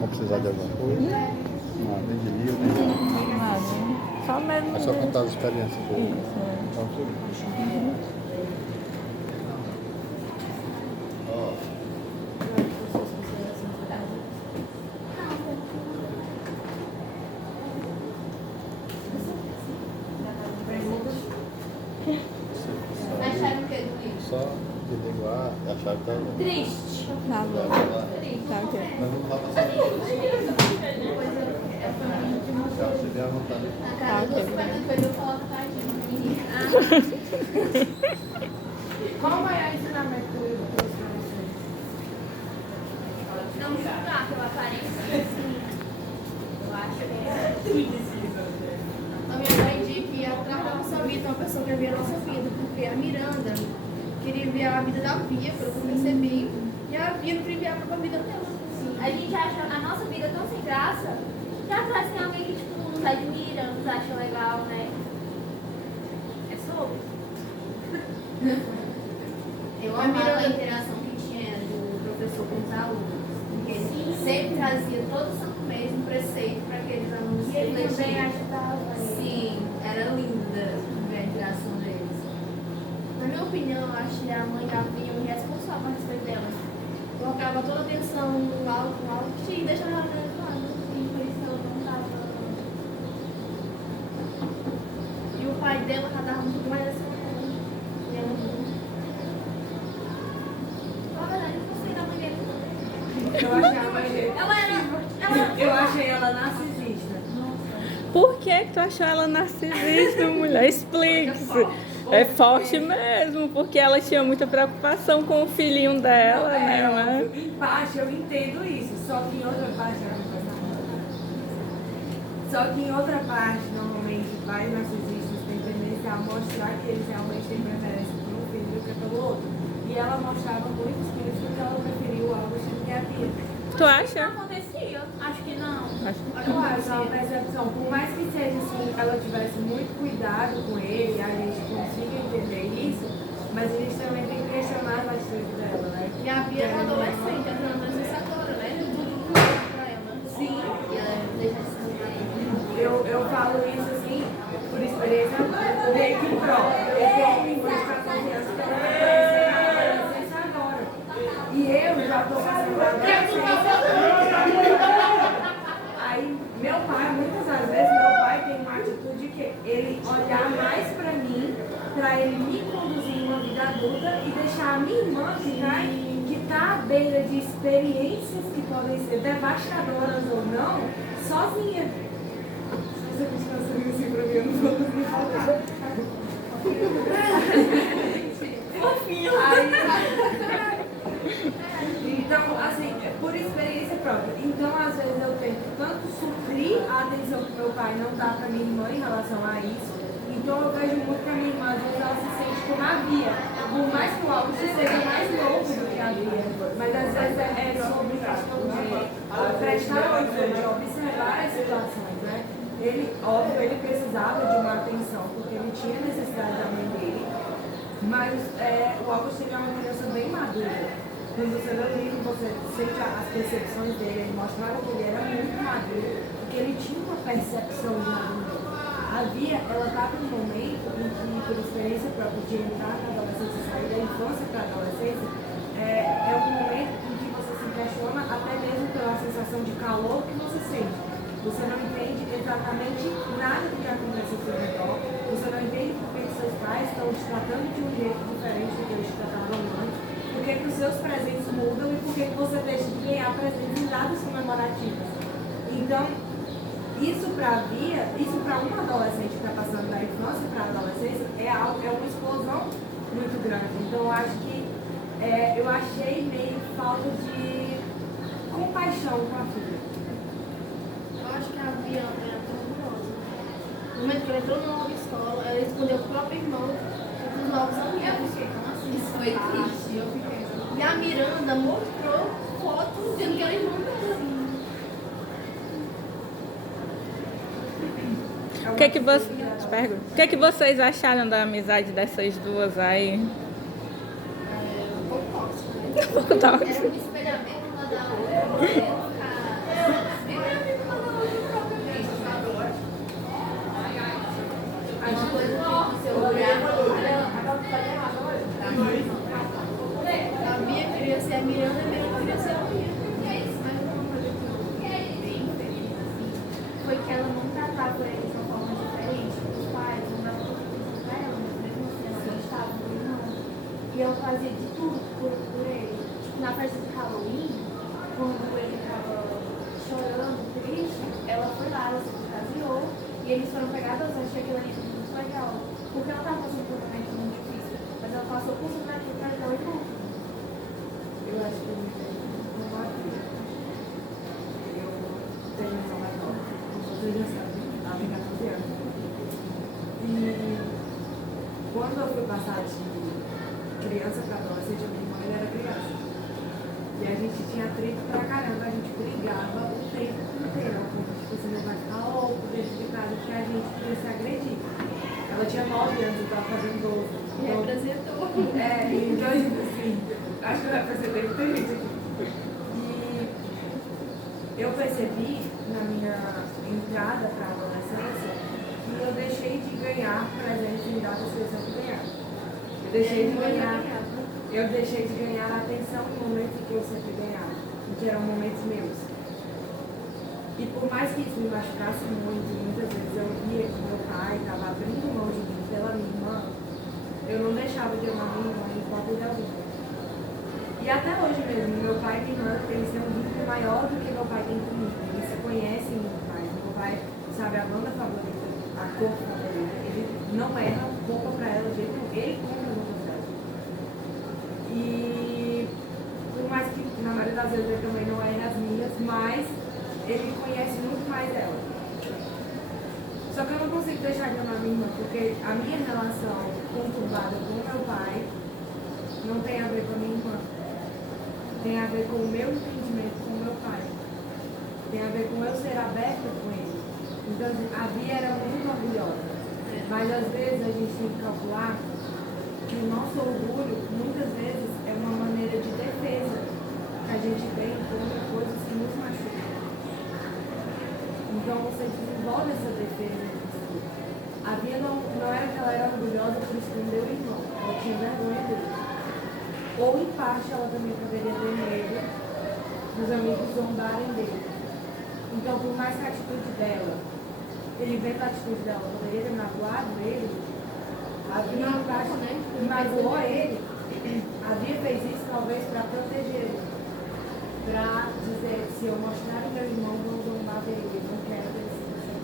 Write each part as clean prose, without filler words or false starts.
Vão precisar de alguma coisa? Não, nem de livro, nem de nada. Nada. Só mesmo. É só contar as experiências dele. Isso, é. Então, tudo. Acharam que é do livro? Só desligou a chave tá lá. Triste. Tá bom. Tá ok. Mas não tava sendo. Já você vê a vontade. A cara do ok. doce, mas depois eu coloco tadinho. Qual vai o ensinamento do livro para você? Não julgar pela aparência. Eu acho que a minha mãe diz que atrás da nossa vida tem uma pessoa que quer ver a nossa vida, porque a Miranda queria ver a vida da Bia, pelo que eu percebi, e a Bia não queria ver a própria vida dela. A gente acha a nossa vida tão sem graça que atrás tem alguém que tipo, nos admira, nos acha legal, né? É sobre. Eu amava a interação que tinha do professor com os alunos, porque ele sempre trazia todo santo mês um preceito para aqueles alunos E ele também refletirem. ajudava. Sim, era linda ver a interação deles. Na minha opinião, eu acho que a mãe havia um responsável a respeito dela. Colocava toda a atenção no alto e deixava ela levando. E por isso ela não estava. E o pai dela dava muito mais assim. E ela não. Na verdade, eu não sei da mãe dele. Eu achei a mãe dele. Eu achei ela narcisista. Por que tu achou ela narcisista, mulher? Explique-se. É forte mesmo, porque ela tinha muita preocupação com o filhinho dela, né? Óbvio, em parte eu entendo isso, só que em outra parte normalmente pais narcisistas têm tendência a mostrar que eles realmente têm preferência por um filho do que pelo outro. E ela mostrava muitos filhos porque ela preferiu algo assim que a Bia. Tu acha? Não acontecia. Acho que não. Eu acho, é uma percepção. Por mais que seja assim, ela tivesse muito cuidado com ele, a gente consiga entender isso, mas a gente também tem que questionar a atitude dela, né? E a Bia era adolescente, ela era adolescente agora, né? Tudo pra ela. Sim. E ela deixa assim. Eu falo isso assim, por experiência meio que própria. Eu tenho uma irmã de 14 anos que ela vai conhecer a adolescência agora. E eu já estou fazendo adolescência. Aí, meu pai, muitas das vezes, meu pai tem uma atitude que ele olhar mais pra mim, pra ele me conduzir em uma vida adulta e deixar a minha irmã que tá à beira de experiências que podem ser devastadoras ou não, sozinha. Se você continuar sorrindo assim pra mim, eu não vou conseguir falar. Então, assim, por experiência própria. Então, às vezes eu tento tanto suprir a atenção que meu pai não dá pra minha irmã em relação a isso. Então, eu vejo muito que a minha irmã, às vezes, ela se sente como a Bia. Por mais que o Augusto seja mais novo do que a Bia. Mas, às vezes, é sobre questão de prestar atenção, de observar as situações, né? Ele, óbvio, ele precisava de uma atenção, porque ele tinha necessidade da mãe dele. Mas o Augusto é uma criança bem madura. Quando você lê o livro, você sente as percepções dele, ele mostrava que ele era muito maduro, porque ele tinha uma percepção de maduro. A Bia, ela estava num momento em que, por experiência própria, de entrar na adolescência, sair da infância para a adolescência, é um momento em que você se questiona até mesmo pela sensação de calor que você sente. Você não entende exatamente nada do que acontece ao seu redor, você não entende por que seus pais estão te tratando de um jeito diferente do que eles te tratavam antes, por que os seus presentes mudam e por que você deixa de ganhar presentes em datas comemorativas. Então, isso para a Bia, isso para uma adolescente que está passando da infância para a adolescência, é uma explosão muito grande. Então, eu acho que eu achei meio falta de compaixão com a filha. Eu acho que a Bia era orgulhosa. No momento que ela entrou numa nova escola, ela escondeu o próprio irmão dos novos amigos. Isso foi triste. E a Miranda mostrou fotos dizendo que era irmã dela. O que vocês acharam da amizade dessas duas aí? Um pouco tóxico, né? Um pouco tóxico. Era um espelhamento uma da outra. E eles foram pegados, eu achei aquilo ali muito legal. Porque ela estava passando por um momento muito difícil, mas ela passou por cima daquilo para ajudar o irmão. Eu acho que não vai ter. Eu tenho uma mais nova. Vocês já sabem, ela tem 14 anos. E quando eu fui passar de criança para adolescente, a minha irmã era criança. E a gente tinha treta pra caramba, a gente brigava o tempo inteiro. Tipo, você não vai ficar louco dentro de casa, porque a gente queria se agredir. Ela tinha 9 anos, eu tava fazendo 12. E representou. Então, assim, acho que eu representei muita gente aqui. E eu percebi na minha entrada pra adolescência que eu deixei de ganhar presentes em datas que eu sempre ganhava. Eu deixei de ganhar a atenção no momento que eu sempre ganhava, que eram momentos meus. E por mais que isso me machucasse muito, muitas vezes eu via que meu pai estava abrindo mão de mim pela minha irmã, eu não deixava de amar minha irmã enquanto ele alguma. E até hoje mesmo, meu pai e minha irmã, eles têm um vínculo maior do que meu pai tem comigo. Eles se conhecem muito mais. Meu pai sabe a banda favorita, a cor favorita. Ele não erra roupa pra ela de jeito nenhum. Ele compra roupa pra ela. E por mais que na maioria das vezes ele também não erra as minhas, mas ele conhece muito mais ela. Só que eu não consigo deixar de amar minha irmã, porque a minha relação conturbada com meu pai não tem a ver com a minha irmã. Tem a ver com o meu entendimento com o meu pai. Tem a ver com eu ser aberta com ele. Então, a Bia era muito orgulhosa. Mas às vezes a gente tem que calcular que o nosso orgulho, muitas vezes, é uma maneira de defesa que a gente tem contra coisas que nos machucam. Então você desenvolve essa defesa. A Bia não era que ela era orgulhosa por esconder o irmão. Ela tinha vergonha dele. Ou em parte ela também poderia ter medo dos amigos zombarem dele. Então, por mais que a atitude dela, ele vendo a atitude dela, poderia ter magoado ele, a Bia magoou ele, a Bia fez isso talvez para proteger ele. Para dizer, se eu mostrar o meu irmão, vão zombar dele, eu não quero ter sido assim.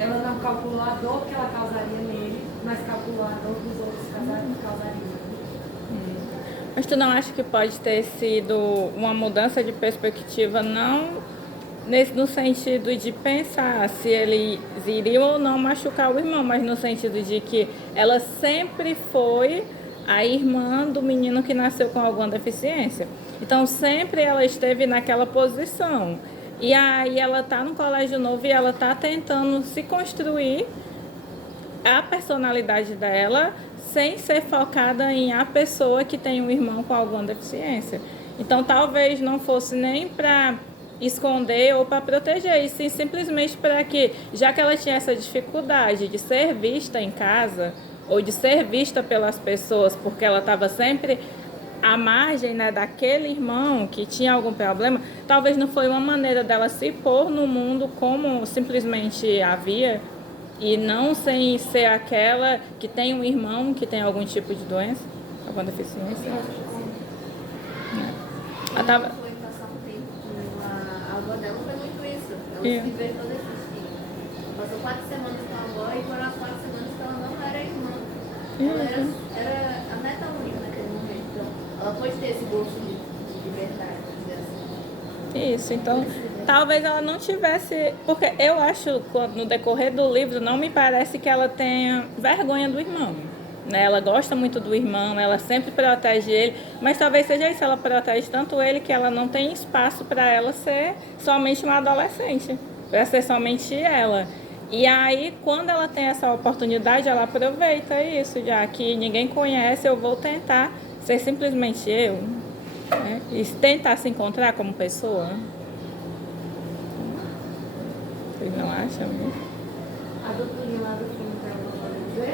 Ela não calculou a dor que ela causaria nele, mas calculou a dor que os outros causariam. Mas tu não acha que pode ter sido uma mudança de perspectiva, não no sentido de pensar se eles iriam ou não machucar o irmão, mas no sentido de que ela sempre foi a irmã do menino que nasceu com alguma deficiência. Então sempre ela esteve naquela posição. E aí ela está no colégio novo e ela está tentando se construir a personalidade dela sem ser focada em a pessoa que tem um irmão com alguma deficiência. Então talvez não fosse nem para esconder ou para proteger, e sim simplesmente para que, já que ela tinha essa dificuldade de ser vista em casa ou de ser vista pelas pessoas, porque ela estava sempre à margem, né, daquele irmão que tinha algum problema, talvez não foi uma maneira dela se pôr no mundo como simplesmente havia, e não sem ser aquela que tem um irmão que tem algum tipo de doença, alguma deficiência. Ela tava... Foi passar um tempo com a avó dela, foi muito isso. Ela É. se viveu toda assistida. Passou 4 semanas com a avó e foram as 4 semanas que ela não era irmã. Ela era a neta única naquele momento. Então, ela pode ter esse gosto de liberdade, vamos dizer assim. Isso, então talvez ela não tivesse, porque eu acho, no decorrer do livro, não me parece que ela tenha vergonha do irmão, né? Ela gosta muito do irmão, ela sempre protege ele, mas talvez seja isso, ela protege tanto ele que ela não tem espaço para ela ser somente uma adolescente, para ser somente ela. E aí, quando ela tem essa oportunidade, ela aproveita isso, já que ninguém conhece, eu vou tentar ser simplesmente eu, né? E tentar se encontrar como pessoa. Vocês não acham mesmo? A doutorinha lá do filme que ela não pode dizer.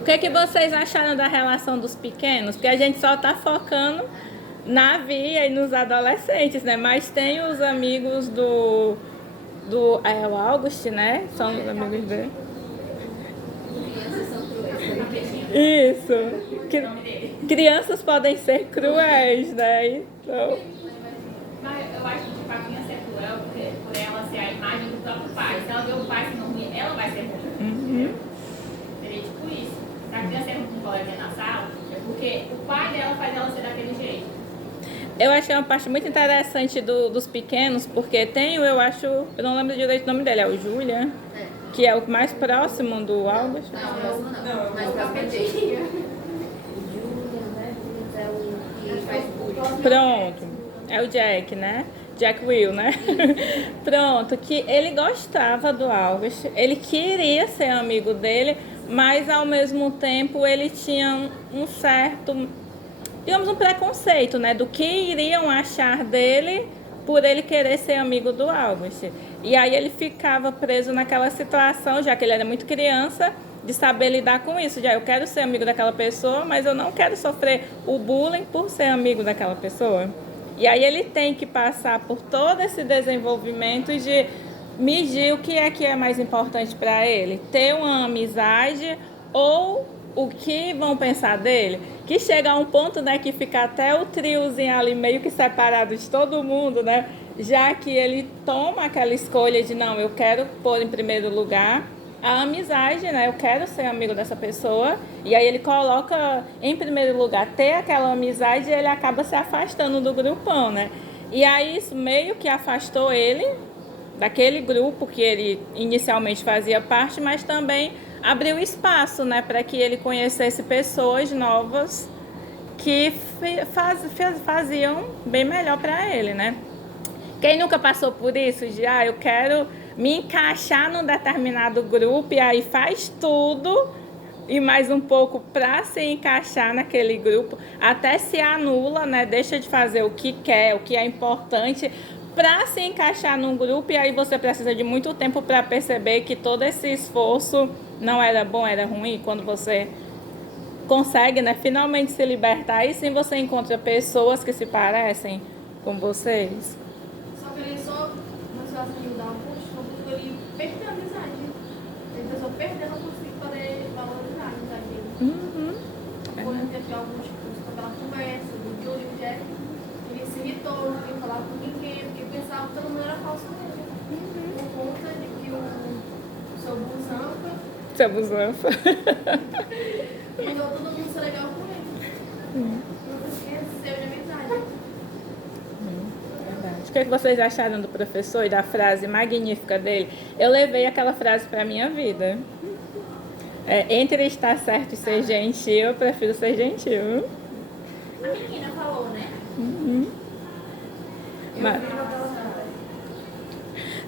O que vocês acharam da relação dos pequenos? Porque a gente só está focando na Via e nos adolescentes, né? Mas tem os amigos o August, né? São os amigos dele. Crianças são cruéis. Isso. O nome dele. Crianças podem ser cruéis, né? Então, Mas eu acho que tipo, a criança é cruel porque, por ela ser a imagem do próprio pai. Se ela vê o pai sendo ruim, ela vai ser ruim. Entendeu? Seria tipo isso. Se a criança é ruim com um coleguinha na sala, é porque o pai dela faz ela ser daquele jeito. eu achei uma parte muito interessante dos pequenos, porque tem o, eu acho, eu não lembro direito o nome dele, é o Julian, que é o mais próximo do August. Não, próximo não. Mas O pra frente. capetinha. O Julian, né? É o que faz bullying. Pronto, é o Jack, né? Jack Will, né? Pronto, que ele gostava do August, ele queria ser amigo dele, mas ao mesmo tempo ele tinha um certo, digamos, um preconceito, né? Do que iriam achar dele por ele querer ser amigo do August. E aí ele ficava preso naquela situação, já que ele era muito criança, de saber lidar com isso. Já eu quero ser amigo daquela pessoa, mas eu não quero sofrer o bullying por ser amigo daquela pessoa. E aí ele tem que passar por todo esse desenvolvimento de medir o que é mais importante para ele. Ter uma amizade ou o que vão pensar dele. Que chega a um ponto, né, que fica até o triozinho ali meio que separado de todo mundo, né? Já que ele toma aquela escolha de não, eu quero pôr em primeiro lugar a amizade, né? Eu quero ser amigo dessa pessoa. E aí ele coloca em primeiro lugar ter aquela amizade e ele acaba se afastando do grupão, né? E aí isso meio que afastou ele daquele grupo que ele inicialmente fazia parte, mas também abriu espaço, né, para que ele conhecesse pessoas novas que faziam bem melhor para ele, né? Quem nunca passou por isso de, eu quero me encaixar num determinado grupo e aí faz tudo e mais um pouco para se encaixar naquele grupo, até se anula, né? Deixa de fazer o que quer, o que é importante para se encaixar num grupo e aí você precisa de muito tempo para perceber que todo esse esforço não era bom, era ruim. Quando você consegue, né, finalmente se libertar, e sim você encontra pessoas que se parecem com vocês. Só que ele só não se gosta de mudar um pouco, porque ele perdeu a amizade. Ele pensou perder, não conseguiu poder valorizar a amizade dele. Foi um tempo que alguns aquela conversa do Júlio e Jack, ele se irritou, não queria falar com ninguém, porque pensava que todo mundo era falso dele. Por conta de que o seu Busanfa Seu busanfa. mandou todo mundo ser legal com ele. Não conseguia ser de amizade. O que vocês acharam do professor e da frase magnífica dele? Eu levei aquela frase para a minha vida. Entre estar certo e ser gentil, eu prefiro ser gentil. A menina falou, né? Mas,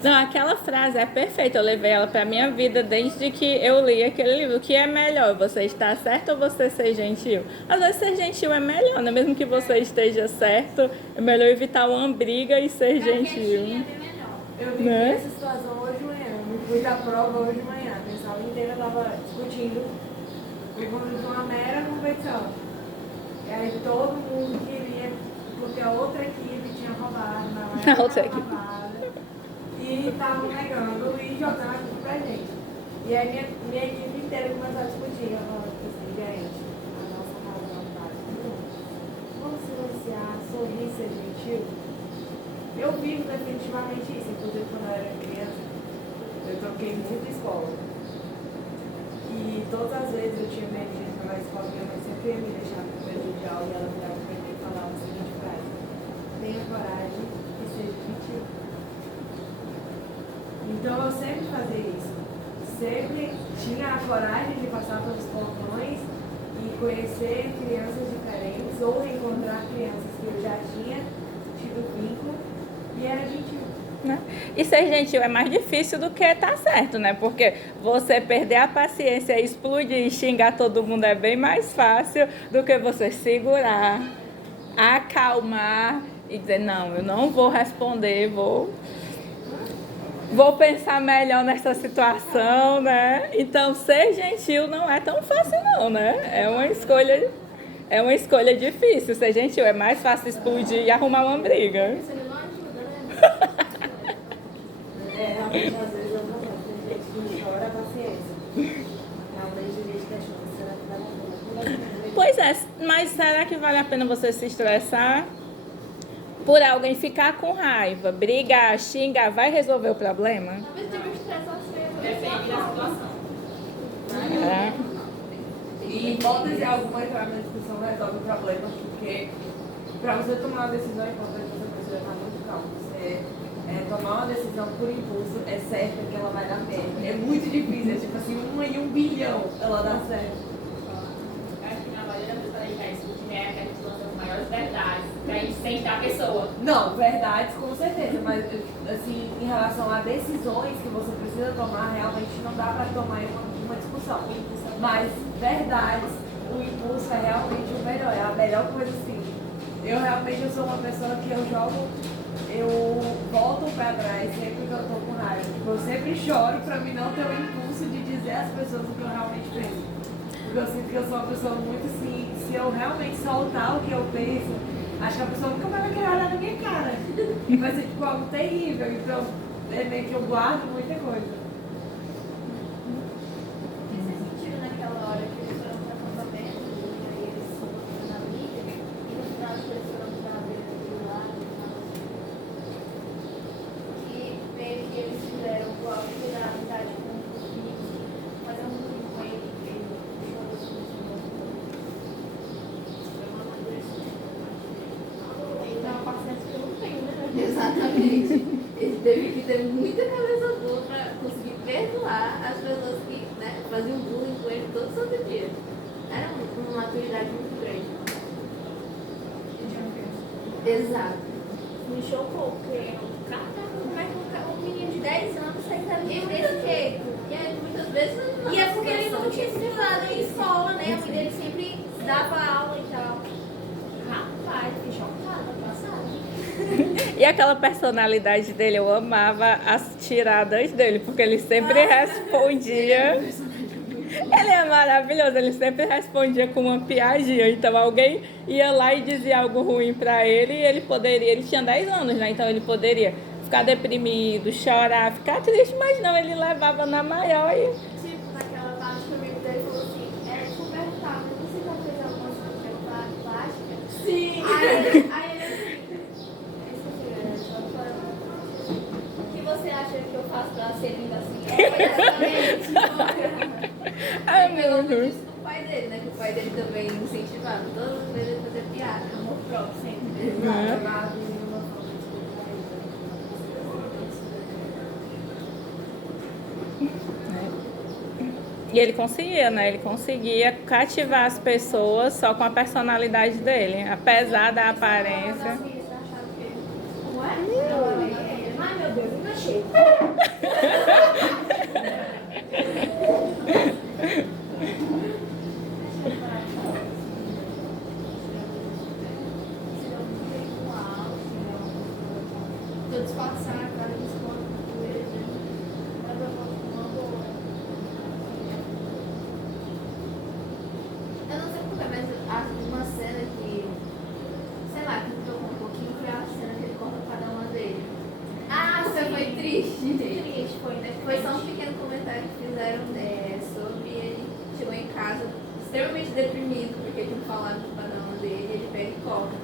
não, aquela frase é perfeita. Eu levei ela para minha vida desde que eu li aquele livro. O que é melhor, você estar certo ou você ser gentil? Às vezes ser gentil é melhor, né? Mesmo que você esteja certo, é melhor evitar uma briga e ser gentil. Eu vivi Né? essa situação hoje de manhã. Eu fui da prova hoje de manhã. A sala inteira estava discutindo por conta de uma mera competição. E aí todo mundo queria, porque a outra equipe tinha roubado, A outra equipe. roubada. E estavam negando e jogando a culpa pra gente. E aí minha equipe inteira começou a discutir. Eu falei assim, gente, a nossa razão tá aqui. Vamos silenciar, sorrir, ser gentil. Eu vivo definitivamente isso. Inclusive, quando eu era criança, eu troquei muito de escola. E todas as vezes eu tinha medo de entrar na escola, minha mãe sempre ia me deixar no primeiro dia de aula e ela virava pra mim e falava a seguinte frase: tenha coragem e seja gentil. Então eu sempre fazia isso. Sempre tinha a coragem de passar pelos portões e conhecer crianças diferentes ou encontrar crianças que eu já tinha tido vínculo e era gentil. Né? E ser gentil é mais difícil do que estar certo, né? Porque você perder a paciência, explodir e xingar todo mundo é bem mais fácil do que você segurar, acalmar e dizer, não, eu não vou responder, vou pensar melhor nessa situação, né? Então, ser gentil não é tão fácil não, né? É uma escolha difícil. Ser gentil é mais fácil explodir e arrumar uma briga. Isso ele não ajuda, né? Realmente, às vezes eu não gosto. Tem gente que chora a paciência. Realmente, a gente questiona, será que dá uma boa? Pois é, mas será que vale a pena você se estressar por alguém ficar com raiva, brigar, xingar, vai resolver o problema? Talvez tenha um estresse assim. Depende da situação. É. E hipótese alguma entrar na discussão não resolve o problema, porque para você tomar uma decisão é importante você precisa estar muito calmo. Você tomar uma decisão por impulso é certo que ela vai dar merda. É muito difícil, é tipo assim, 1 em 1 bilhão ela dá certo. Acho que na maioria das vezes para ligar isso que é que a gente lança as maiores verdades, para a gente sentar a pessoa. Não, verdades com certeza, mas assim, em relação a decisões que você precisa tomar, realmente não dá para tomar em uma discussão. Mas verdades, o impulso é realmente o melhor, é a melhor coisa assim. Eu sou uma pessoa que eu volto pra trás sempre que eu tô com raiva. Tipo, eu sempre choro pra mim não ter o impulso de dizer às pessoas o que eu realmente penso. Porque eu sinto que eu sou uma pessoa muito assim, se eu realmente soltar o que eu penso, acho que a pessoa nunca vai querer olhar na minha cara. E vai ser tipo algo terrível. Então, é meio que eu guardo muita coisa. Fez sentido naquela hora que eles foram para acampamento, e aí eles foram na mídia, e no final eles foram para a beira do lado, que meio que eles fizeram o auge da amizade com os amigos, fazer um grupo com ele, que ele chorou sobre foi uma amadurecimento. Então, a paciência que eu não tenho, né? Exatamente. Ele teve que ter muita cabeça boa para conseguir perdoar as pessoas que, né, faziam bullying com ele todo santo dia. Era uma maturidade muito grande. Exato. Me chocou, porque como é que um menino de 10 anos sai E desse jeito? E aí, muitas vezes não. E é porque ele não tinha se livrado em escola, né? A mãe dele sempre dava aula e tal. Rapaz, fiquei chocada, passada. E aquela personalidade dele, eu amava as tiradas dele, porque ele sempre respondia. Ele é maravilhoso, ele sempre respondia com uma piadinha. Então alguém ia lá e dizia algo ruim pra ele e ele tinha 10 anos, né? Então ele poderia ficar deprimido, chorar, ficar triste, mas não, ele levava na maior e... Tipo, naquela parte que o amigo dele falou assim: tipo, perguntava, você já fez alguma cirurgia plástica? Sim. Aí ele o que você acha que eu faço pra ser linda assim? Ai, Ele meu pegou muito Deus. isso do pai dele, né? Que o pai dele também incentivava todas as vezes a fazer piada. Amor próprio, sempre. E ele conseguia, né? Ele conseguia cativar as pessoas só com a personalidade dele, apesar da aparência. Como é? Ai, meu Deus, não achei. Tô disfarçar, cara, me escondo com ele. Mas eu vou com uma boa. Eu não sei porquê, mas uma cena que, sei lá, que me tocou um pouquinho foi a cena que ele corta cada uma dele. Ah, Você sim. foi triste. Triste, foi, né? Foi só um pequeno comentário que fizeram sobre ele. Chegou em casa extremamente deprimido porque tinham falado do cada uma dele, ele pega e corta.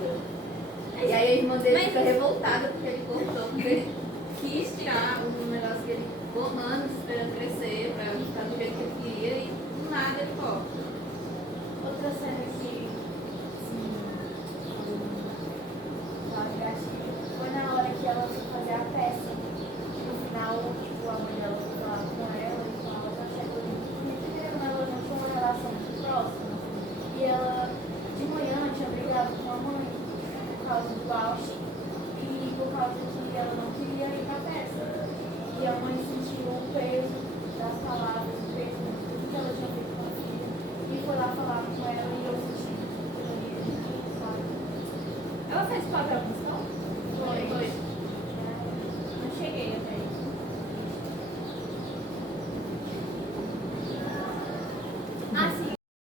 E aí a irmã dele fica revoltada porque ele cortou, porque ele quis tirar um negócio que ele ficou anos esperando crescer pra ficar do jeito que ele queria e do nada ele corta. Outra cena que foi na hora que ela foi fazer a peça. No final, tipo, a mãe dela foi falar com ela e falava que ela chegou e primeiro ela não tinha uma relação muito próxima. E ela de manhã tinha brigado com a mãe por causa do Bausch e por causa que ela não queria ir pra peça. E a mãe sentiu o peso das palavras, o peso de tudo que ela tinha feito com a filha. E foi lá falar com ela e eu senti aquilo ali, sabe? Ela fez papel principal? Foi.